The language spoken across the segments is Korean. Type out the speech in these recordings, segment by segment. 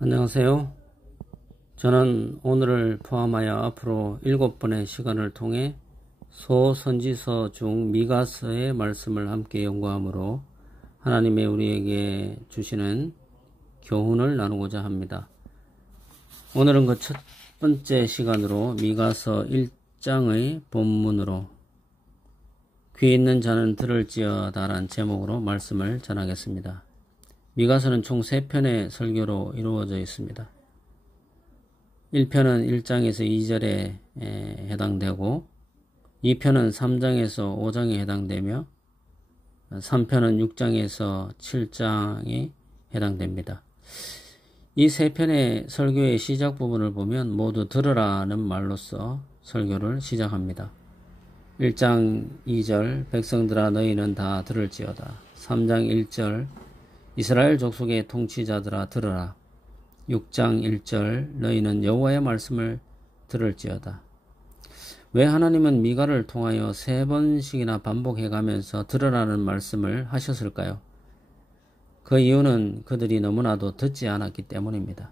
안녕하세요. 저는 오늘을 포함하여 앞으로 7번의 시간을 통해 소선지서 중 미가서의 말씀을 함께 연구하므로 하나님의 우리에게 주시는 교훈을 나누고자 합니다. 오늘은 그 첫 번째 시간으로 미가서 1장의 본문으로 귀 있는 자는 들을지어다 라는 제목으로 말씀을 전하겠습니다. 미가서는 총 3편의 설교로 이루어져 있습니다. 1편은 1장에서 2절에 해당되고 2편은 3장에서 5장에 해당되며 3편은 6장에서 7장에 해당됩니다. 이 3편의 설교의 시작 부분을 보면 모두 들으라는 말로써 설교를 시작합니다. 1장 2절 백성들아 너희는 다 들을지어다. 3장 1절 이스라엘 족속의 통치자들아 들으라. 6장 1절 너희는 여호와의 말씀을 들을지어다. 왜 하나님은 미가를 통하여 3번씩이나 반복해가면서 들으라는 말씀을 하셨을까요? 그 이유는 그들이 너무나도 듣지 않았기 때문입니다.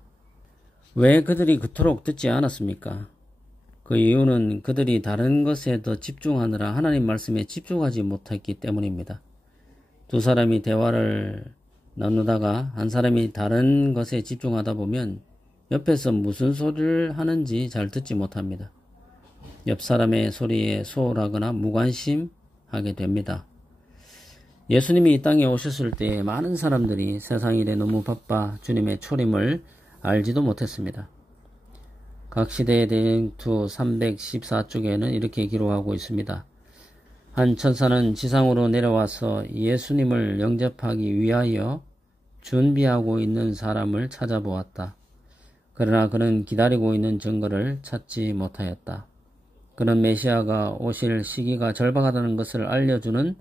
왜 그들이 그토록 듣지 않았습니까? 그 이유는 그들이 다른 것에 더 집중하느라 하나님 말씀에 집중하지 못했기 때문입니다. 두 사람이 대화를 나누다가 한 사람이 다른 것에 집중하다 보면 옆에서 무슨 소리를 하는지 잘 듣지 못합니다. 옆 사람의 소리에 소홀하거나 무관심하게 됩니다. 예수님이 이 땅에 오셨을 때 많은 사람들이 세상 일에 너무 바빠 주님의 초림을 알지도 못했습니다. 각 시대의 대행투 314쪽에는 이렇게 기록하고 있습니다. 한 천사는 지상으로 내려와서 예수님을 영접하기 위하여 준비하고 있는 사람을 찾아보았다. 그러나 그는 기다리고 있는 증거를 찾지 못하였다. 그는 메시아가 오실 시기가 절박하다는 것을 알려주는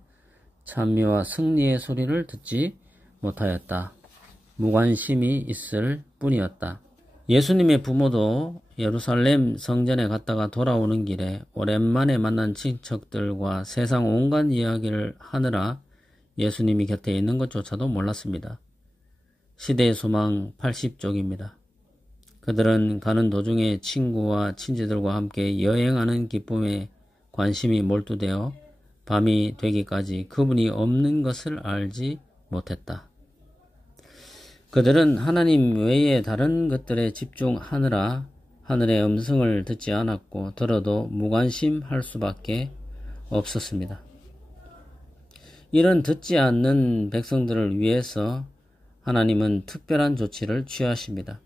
찬미와 승리의 소리를 듣지 못하였다. 무관심이 있을 뿐이었다. 예수님의 부모도 예루살렘 성전에 갔다가 돌아오는 길에 오랜만에 만난 친척들과 세상 온갖 이야기를 하느라 예수님이 곁에 있는 것조차도 몰랐습니다. 시대의 소망 80쪽입니다. 그들은 가는 도중에 친구와 친지들과 함께 여행하는 기쁨에 관심이 몰두되어 밤이 되기까지 그분이 없는 것을 알지 못했다. 그들은 하나님 외에 다른 것들에 집중하느라 하늘의 음성을 듣지 않았고 들어도 무관심할 수밖에 없었습니다. 이런 듣지 않는 백성들을 위해서 하나님은 특별한 조치를 취하십니다.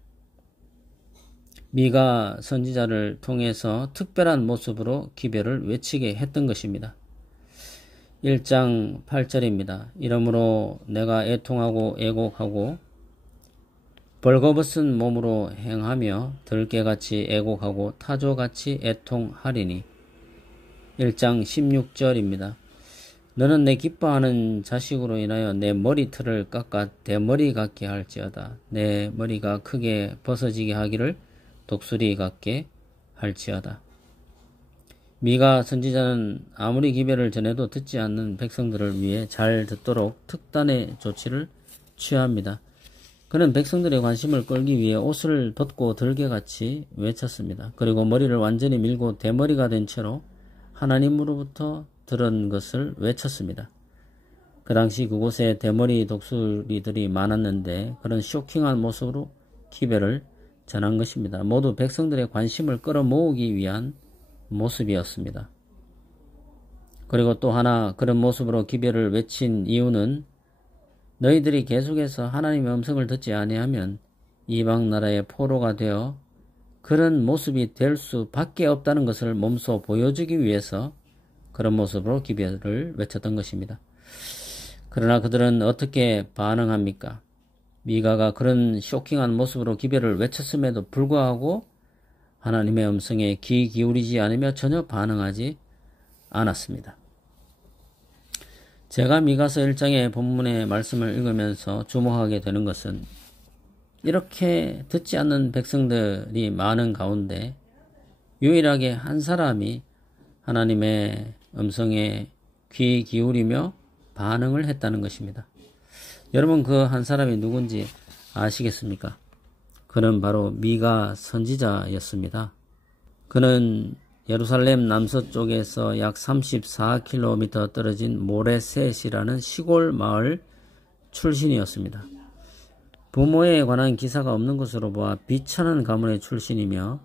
미가 선지자를 통해서 특별한 모습으로 기별을 외치게 했던 것입니다. 1장 8절입니다. 이러므로 내가 애통하고 애곡하고 벌거벗은 몸으로 행하며 들깨같이 애곡하고 타조같이 애통하리니. 1장 16절입니다. 너는 내 기뻐하는 자식으로 인하여 내 머리털을 깎아 대머리 같게 할지어다. 내 머리가 크게 벗어지게 하기를 독수리 같게 할지어다. 미가 선지자는 아무리 기별을 전해도 듣지 않는 백성들을 위해 잘 듣도록 특단의 조치를 취합니다. 그는 백성들의 관심을 끌기 위해 옷을 벗고 들개같이 외쳤습니다. 그리고 머리를 완전히 밀고 대머리가 된 채로 하나님으로부터 들은 것을 외쳤습니다. 그 당시 그곳에 대머리 독수리들이 많았는데 그런 쇼킹한 모습으로 기별을 전한 것입니다. 모두 백성들의 관심을 끌어모으기 위한 모습이었습니다. 그리고 또 하나 그런 모습으로 기별을 외친 이유는 너희들이 계속해서 하나님의 음성을 듣지 아니하면 이방 나라의 포로가 되어 그런 모습이 될 수밖에 없다는 것을 몸소 보여주기 위해서 그런 모습으로 기별을 외쳤던 것입니다. 그러나 그들은 어떻게 반응합니까? 미가가 그런 쇼킹한 모습으로 기별을 외쳤음에도 불구하고 하나님의 음성에 귀 기울이지 않으며 전혀 반응하지 않았습니다. 제가 미가서 1장의 본문의 말씀을 읽으면서 주목하게 되는 것은 이렇게 듣지 않는 백성들이 많은 가운데 유일하게 한 사람이 하나님의 음성에 귀 기울이며 반응을 했다는 것입니다. 여러분 그 한 사람이 누군지 아시겠습니까? 그는 바로 미가 선지자였습니다. 그는 예루살렘 남서쪽에서 약 34km 떨어진 모레셋이라는 시골 마을 출신이었습니다. 부모에 관한 기사가 없는 것으로 보아 비천한 가문의 출신이며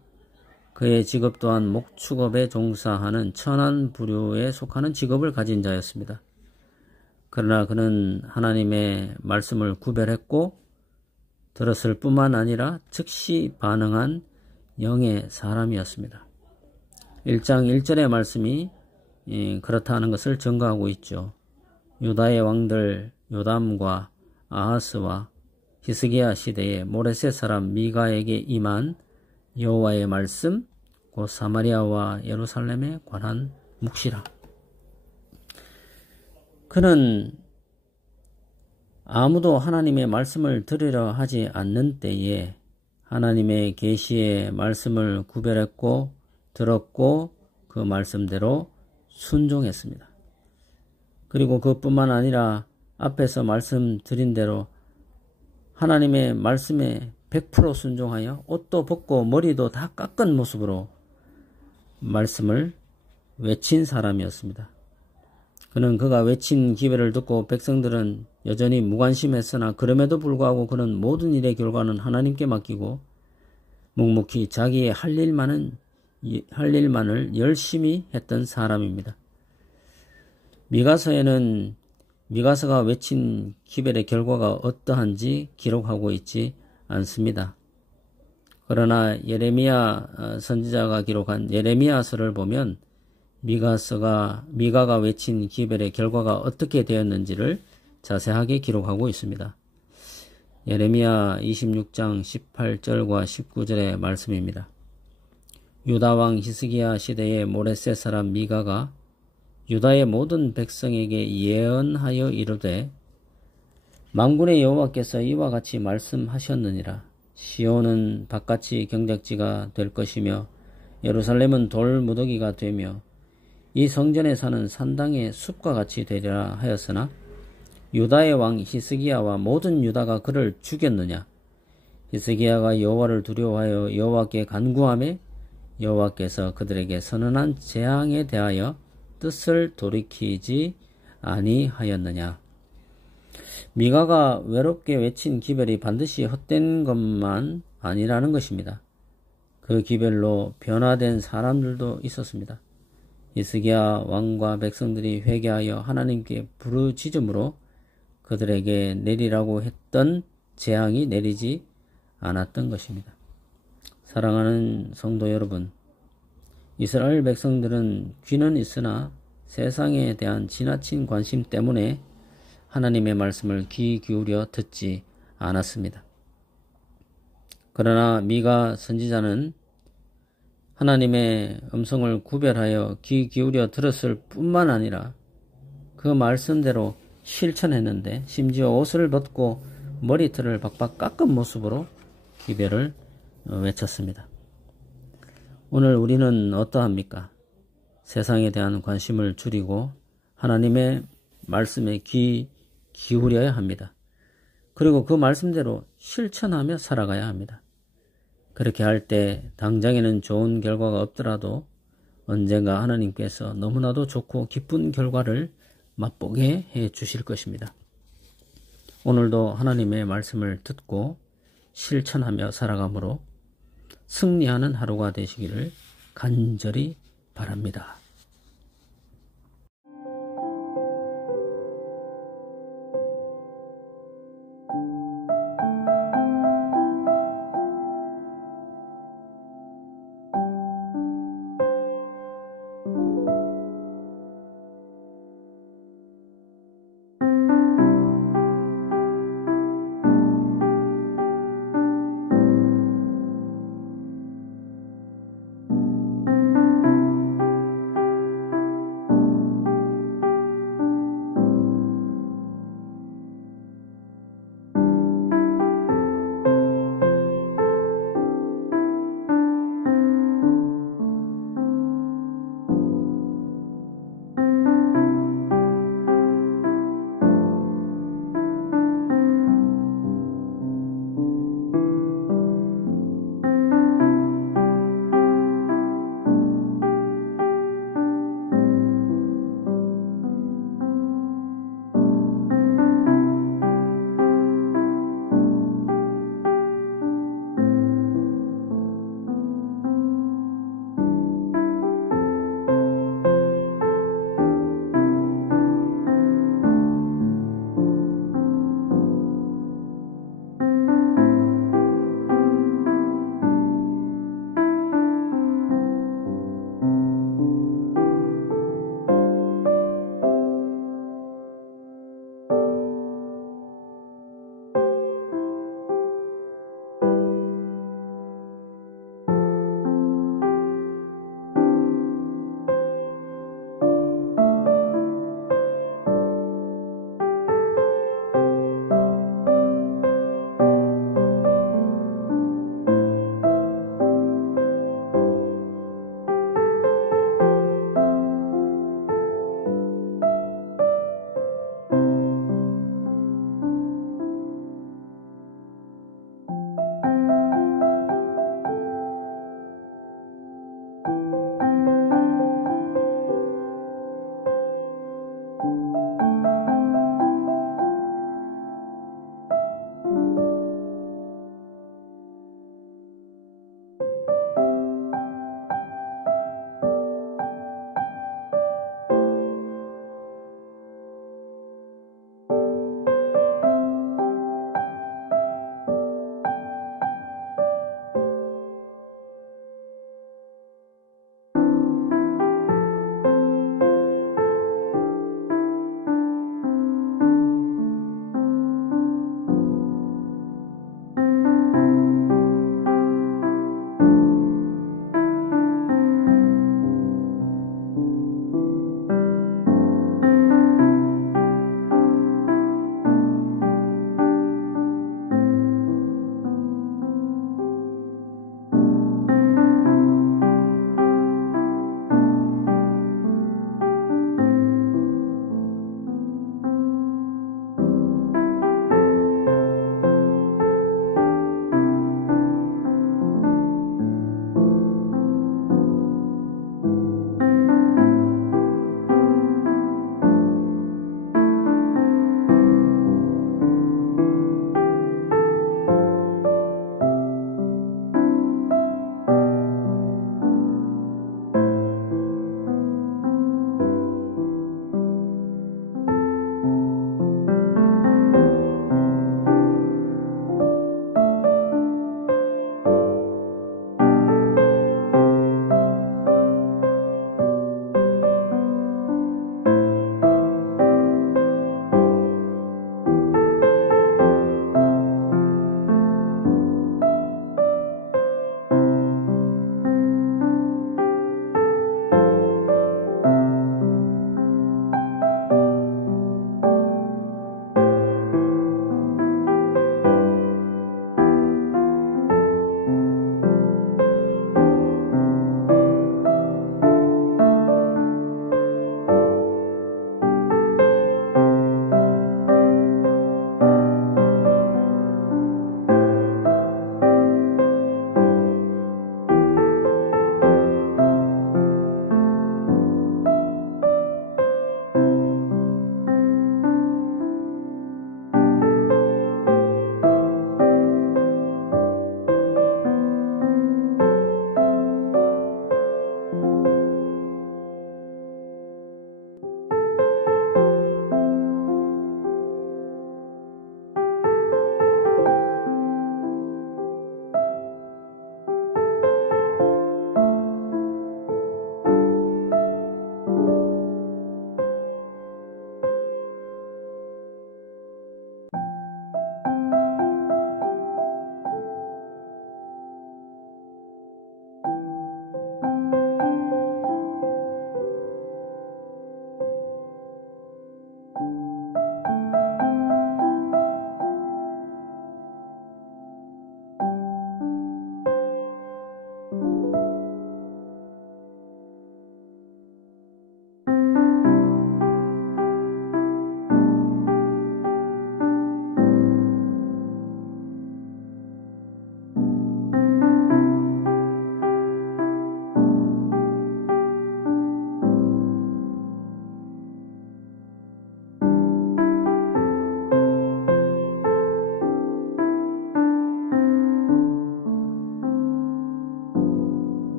그의 직업 또한 목축업에 종사하는 천한 부류에 속하는 직업을 가진 자였습니다. 그러나 그는 하나님의 말씀을 구별했고 들었을 뿐만 아니라 즉시 반응한 영의 사람이었습니다. 1장 1절의 말씀이 그렇다 하는 것을 증거하고 있죠. 유다의 왕들 요담과 아하스와 히스기야 시대에 모레셋 사람 미가에게 임한 여호와의 말씀, 곧 사마리아와 예루살렘에 관한 묵시라. 그는 아무도 하나님의 말씀을 들으려 하지 않는 때에 하나님의 계시의 말씀을 구별했고 들었고 그 말씀대로 순종했습니다. 그리고 그뿐만 아니라 앞에서 말씀드린 대로 하나님의 말씀에 100% 순종하여 옷도 벗고 머리도 다 깎은 모습으로 말씀을 외친 사람이었습니다. 그는 그가 외친 기별을 듣고 백성들은 여전히 무관심했으나 그럼에도 불구하고 그는 모든 일의 결과는 하나님께 맡기고 묵묵히 자기의 할 일만을 열심히 했던 사람입니다. 미가서가 외친 기별의 결과가 어떠한지 기록하고 있지 않습니다. 그러나 예레미야 선지자가 기록한 예레미야서를 보면 미가가 외친 기별의 결과가 어떻게 되었는지를 자세하게 기록하고 있습니다. 예레미야 26장 18절과 19절의 말씀입니다. 유다왕 히스기야 시대의 모레셋 사람 미가가 유다의 모든 백성에게 예언하여 이르되 만군의 여호와께서 이와 같이 말씀하셨느니라. 시온은 바깥이 경작지가 될 것이며 예루살렘은 돌무더기가 되며 이 성전에 사는 산당의 숲과 같이 되리라 하였으나 유다의 왕 히스기야와 모든 유다가 그를 죽였느냐. 히스기야가 여호와를 두려워하여 여호와께 간구하며 여호와께서 그들에게 선언한 재앙에 대하여 뜻을 돌이키지 아니하였느냐. 미가가 외롭게 외친 기별이 반드시 헛된 것만 아니라는 것입니다. 그 기별로 변화된 사람들도 있었습니다. 히스기야 왕과 백성들이 회개하여 하나님께 부르짖음으로 그들에게 내리라고 했던 재앙이 내리지 않았던 것입니다. 사랑하는 성도 여러분, 이스라엘 백성들은 귀는 있으나 세상에 대한 지나친 관심 때문에 하나님의 말씀을 귀 기울여 듣지 않았습니다. 그러나 미가 선지자는 하나님의 음성을 구별하여 귀 기울여 들었을 뿐만 아니라 그 말씀대로 실천했는데 심지어 옷을 벗고 머리털을 박박 깎은 모습으로 기별을 외쳤습니다. 오늘 우리는 어떠합니까? 세상에 대한 관심을 줄이고 하나님의 말씀에 귀 기울여야 합니다. 그리고 그 말씀대로 실천하며 살아가야 합니다. 그렇게 할 때 당장에는 좋은 결과가 없더라도 언젠가 하나님께서 너무나도 좋고 기쁜 결과를 맛보게 해 주실 것입니다. 오늘도 하나님의 말씀을 듣고 실천하며 살아감으로 승리하는 하루가 되시기를 간절히 바랍니다.